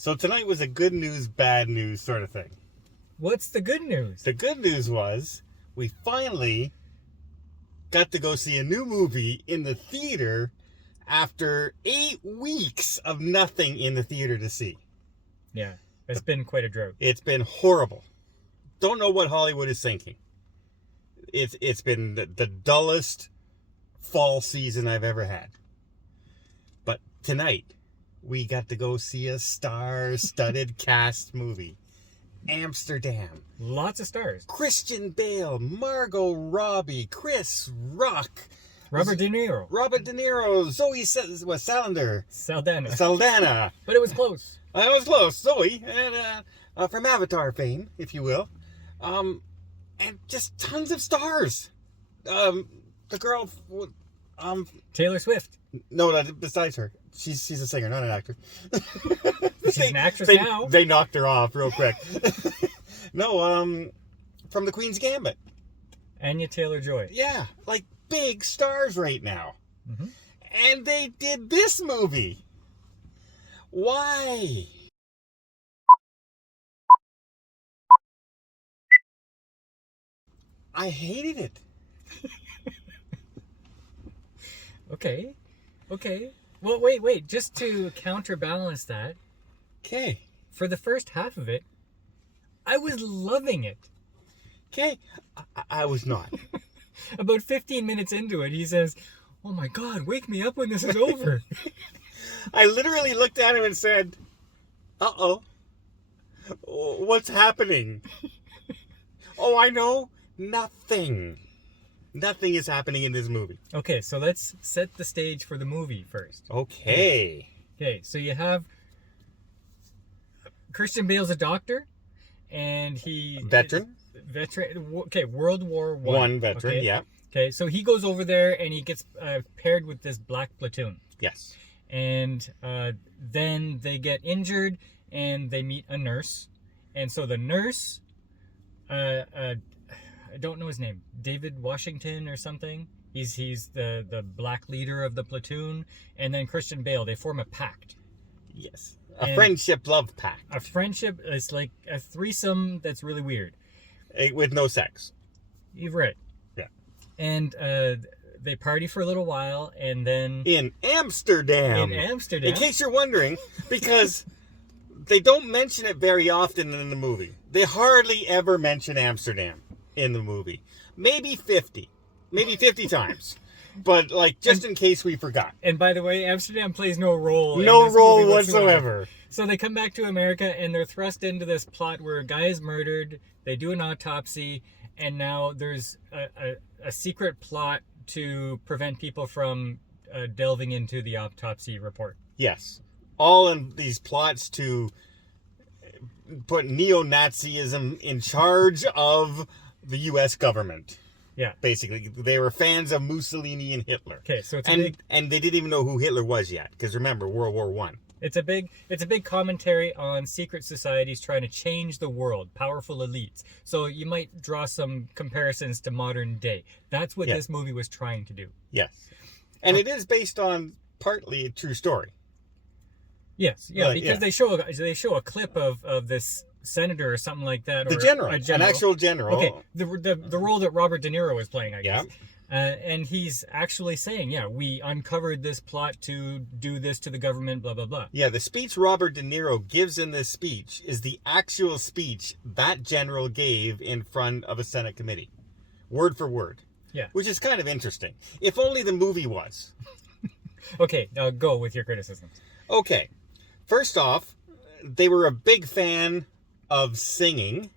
So tonight was a good news, bad news sort of thing. What's the good news? The good news was we finally got to go see a new movie in the theater after 8 weeks of nothing in the theater to see. Yeah, it's been quite a drought. It's been horrible. Don't know what Hollywood is thinking. It's been the dullest fall season I've ever had. But tonight, we got to go see a star-studded cast movie. Amsterdam. Lots of stars. Christian Bale, Margot Robbie, Chris Rock, Robert Deniro. Zoe Saldana. Saldana. But it was close. I was close. Zoe, and, from Avatar fame, if you will. And just tons of stars. The girl... Taylor Swift. No, besides her. She's a singer, not an actor. She's an actress now. They knocked her off real quick. No, from the Queen's Gambit. Anya Taylor-Joy. Yeah, like big stars right now. Mm-hmm. And they did this movie. Why? I hated it. Okay. Well, wait. Just to counterbalance that. Okay. For the first half of it, I was loving it. Okay. I was not. About 15 minutes into it, he says, "Oh my God, wake me up when this is over." I literally looked at him and said, "Uh-oh. What's happening?" Oh, I know. Nothing. Nothing is happening in this movie. Okay, so let's set the stage for the movie first. Okay. Okay, so you have Christian Bale's a doctor, and he... Veteran? Okay, World War I. One veteran, okay? yeah. Okay, so he goes over there, and he gets paired with this black platoon. Yes. And then they get injured, and they meet a nurse. And so the nurse... I don't know his name. David Washington or something. He's the black leader of the platoon. And then Christian Bale, they form a pact. Yes. A friendship love pact. A friendship is like a threesome that's really weird. With no sex. You're right. Yeah. And they party for a little while, and then... In Amsterdam. In case you're wondering, because they don't mention it very often in the movie. They hardly ever mention Amsterdam in the movie. Maybe 50 times. But, like, just in case we forgot. And by the way, Amsterdam plays no role. No role whatsoever. So they come back to America, and they're thrust into this plot where a guy is murdered, they do an autopsy, and now there's a secret plot to prevent people from delving into the autopsy report. Yes. All in these plots to put neo-Nazism in charge of the U.S. government. Yeah. Basically. They were fans of Mussolini and Hitler. Okay, so it's and they didn't even know who Hitler was yet, because remember, World War I. It's a big commentary on secret societies trying to change the world, powerful elites. So you might draw some comparisons to modern day. That's what this movie was trying to do. Yes. And it is based on partly a true story. Yes, yeah, because they show a clip of this senator or something like that. The general, an actual general. Okay, the role that Robert De Niro was playing, I guess. Yeah. And he's actually saying, we uncovered this plot to do this to the government, blah, blah, blah. Yeah, the speech Robert De Niro gives in this speech is the actual speech that general gave in front of a Senate committee. Word for word. Yeah. Which is kind of interesting. If only the movie was. Okay, now go with your criticisms. Okay. First off, they were a big fan of singing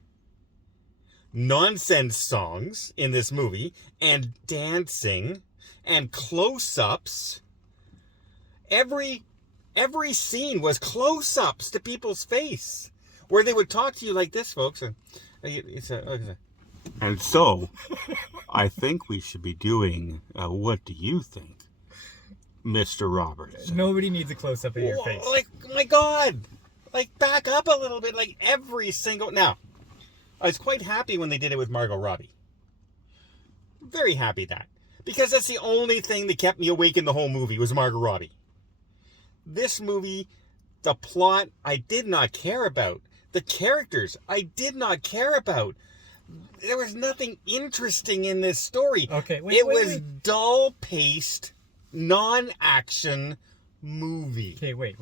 nonsense songs in this movie and dancing and close-ups. Every scene was close-ups to people's face where they would talk to you like this, folks. And so, I think we should be doing, what do you think, Mr. Roberts? Nobody needs a close-up of your face. Like, my God. Like, back up a little bit. Like, every single... Now, I was quite happy when they did it with Margot Robbie. Very happy that. Because that's the only thing that kept me awake in the whole movie was Margot Robbie. This movie, The plot, I did not care about. The characters, I did not care about. There was nothing interesting in this story. Okay, It was dull-paced, non-action movie. Okay, wait.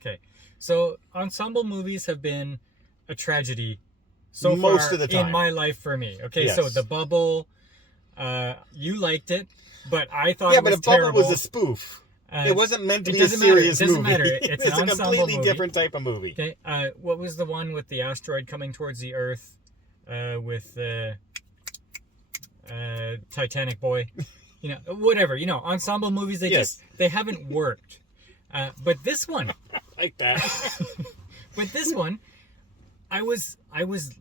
Okay, so ensemble movies have been a tragedy so Most far of the time. in my life for me. Okay, Yes. so The Bubble, you liked it, but I thought Yeah, it was but The Bubble terrible. was a spoof. It wasn't meant to it be a doesn't matter. serious It doesn't movie. matter. It's It's an a ensemble completely movie. different type of movie. Okay, what was the one with the asteroid coming towards the Earth with Titanic boy? Whatever. Ensemble movies, they haven't worked. But this one, Like that. but this one, I was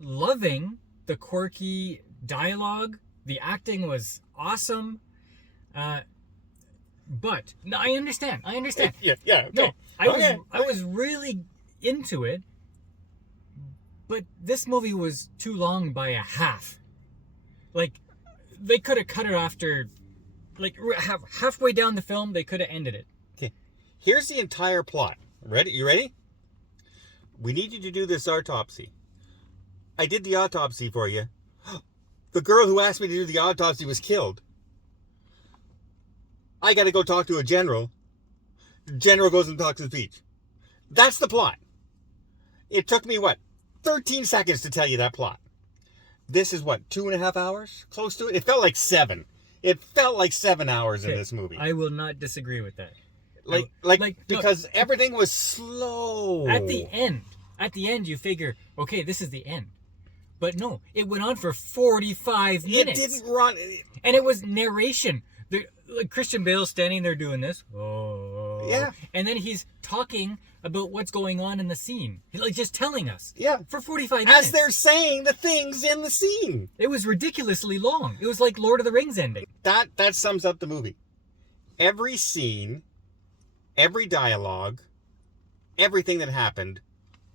loving the quirky dialogue. The acting was awesome. But no, I understand. Yeah, okay. No, Okay. I was really into it, but this movie was too long by a half. Like, they could have cut it after, like, halfway down the film, they could have ended it. Okay. Here's the entire plot. Ready? You ready? We need you to do this autopsy. I did the autopsy for you. The girl who asked me to do the autopsy was killed. I got to go talk to a general. General goes and talks to the beach. That's the plot. It took me, 13 seconds to tell you that plot. This is 2.5 hours? Close to it? It felt like 7. It felt like 7 hours in this movie. I will not disagree with that. Because everything was slow. At the end, you figure, okay, this is the end. But no, it went on for 45 minutes. It didn't run. And it was narration. Like Christian Bale standing there doing this. Oh. Yeah. And then he's talking about what's going on in the scene. He's like just telling us. Yeah. For 45 minutes. As they're saying the things in the scene. It was ridiculously long. It was like Lord of the Rings ending. That sums up the movie. Every scene, every dialogue, everything that happened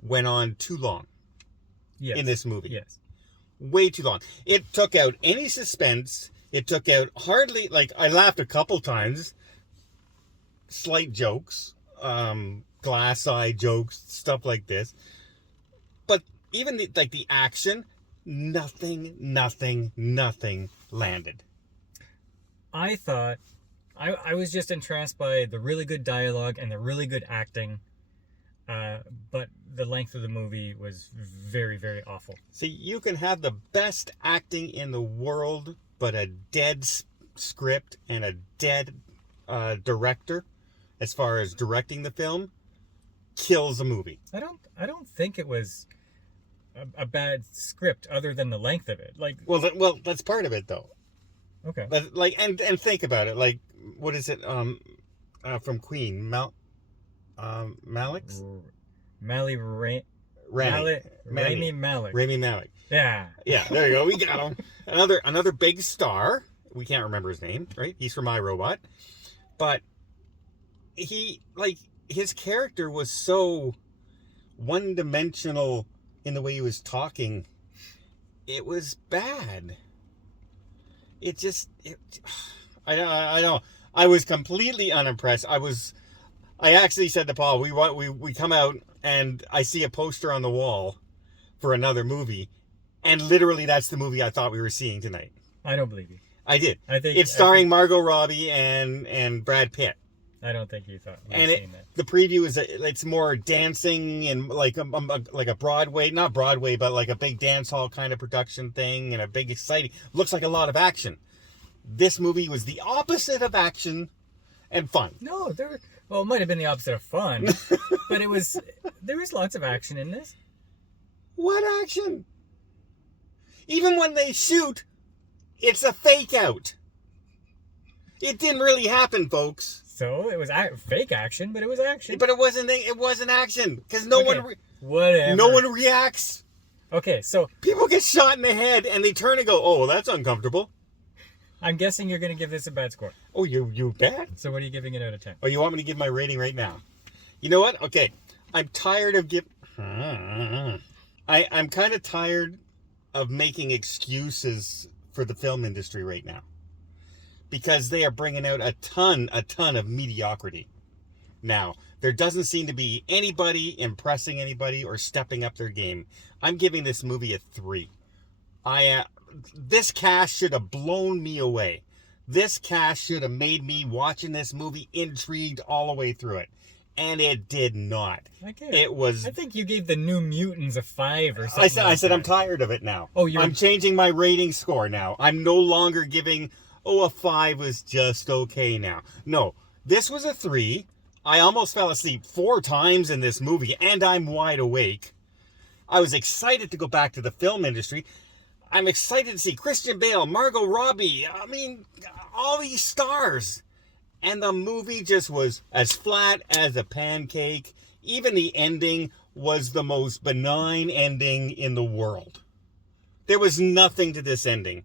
went on too long. Yes. In this movie. Yes. Way too long. It took out any suspense. It took out hardly, I laughed a couple times. Slight jokes. Glass eye jokes. Stuff like this. But even the action, nothing landed. I thought, I was just entranced by the really good dialogue and the really good acting. But the length of the movie was very, very awful. See, you can have the best acting in the world, but a dead script and a dead director, as far as directing the film, kills a movie. I don't think it was a bad script other than the length of it. Well, that's part of it, though. Okay. But, and think about it. What is it? From Queen, Malik's? Rami Malek. Rami Malek. Yeah. Yeah, there you go. We got him. Another big star. We can't remember his name, right? He's from iRobot. But his character was so one-dimensional in the way he was talking. It was bad. I know. I was completely unimpressed. I actually said to Paul, we come out and I see a poster on the wall for another movie, and literally that's the movie I thought we were seeing tonight. I don't believe you. I did. I think it's starring Margot Robbie and Brad Pitt. I don't think you thought. And the preview it's more dancing and like a Broadway, not Broadway, but like a big dance hall kind of production thing, and a big exciting. Looks like a lot of action. This movie was the opposite of action and fun. No, it might have been the opposite of fun, but there was lots of action in this. What action? Even when they shoot, it's a fake out. It didn't really happen, folks. So it was fake action, but it was action. But it wasn't action because no one reacts. Okay, so people get shot in the head and they turn and go, "Oh, well, that's uncomfortable." I'm guessing you're going to give this a bad score. Oh, you bet. So what are you giving it out of 10? Oh, you want me to give my rating right now? You know what? Okay, I'm tired of I'm kind of tired of making excuses for the film industry right now, because they are bringing out a ton of mediocrity now. There doesn't seem to be anybody impressing anybody or stepping up their game. I'm giving this movie a 3. This cast should have blown me away. This cast should have made me, watching this movie, intrigued all the way through it. And it did not. Okay. It was... I think you gave the New Mutants a 5 or something. I said I'm tired of it now. Oh, I'm changing my rating score now. I'm no longer giving, a 5 was just okay now. No, this was a 3. I almost fell asleep 4 times in this movie, and I'm wide awake. I was excited to go back to the film industry. I'm excited to see Christian Bale, Margot Robbie. I mean, all these stars. And the movie just was as flat as a pancake. Even the ending was the most benign ending in the world. There was nothing to this ending.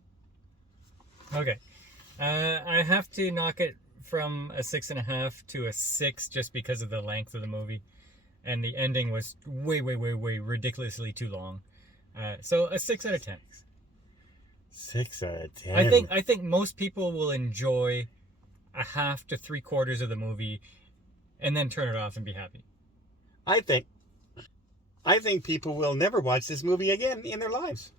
Okay. I have to knock it from a 6.5 to a 6 just because of the length of the movie. And the ending was way ridiculously too long. So a 6 out of 10. 6 out of 10. I think most people will enjoy a half to 3/4 of the movie and then turn it off and be happy. I think people will never watch this movie again in their lives.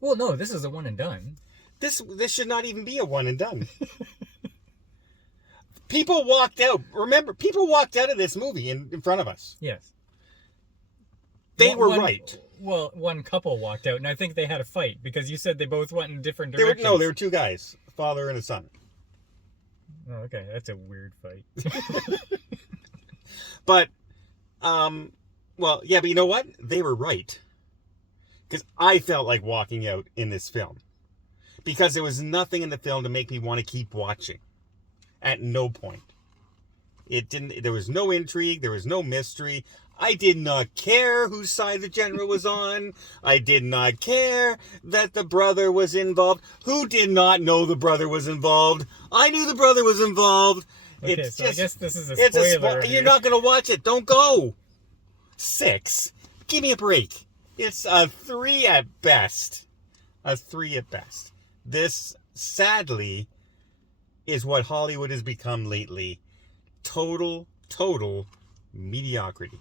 Well, no, this is a one and done. This should not even be a one and done. People walked out. Remember, people walked out of this movie in front of us. Yes. They were right. Well, one couple walked out, and I think they had a fight because you said they both went in different directions. They were 2 guys, a father and a son. Oh, okay, that's a weird fight. But, but you know what? They were right. Because I felt like walking out in this film. Because there was nothing in the film to make me want to keep watching. At no point. There was no intrigue. There was no mystery. I did not care whose side the general was on. I did not care that the brother was involved. Who did not know the brother was involved? I knew the brother was involved. Okay, so I guess this is a spoiler. You're not going to watch it. Don't go. 6. Give me a break. It's a 3 at best. A 3 at best. This, sadly, is what Hollywood has become lately. Total mediocrity.